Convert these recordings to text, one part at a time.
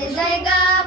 Let's.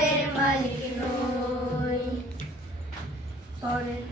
ঘরের মালিক নই। পরের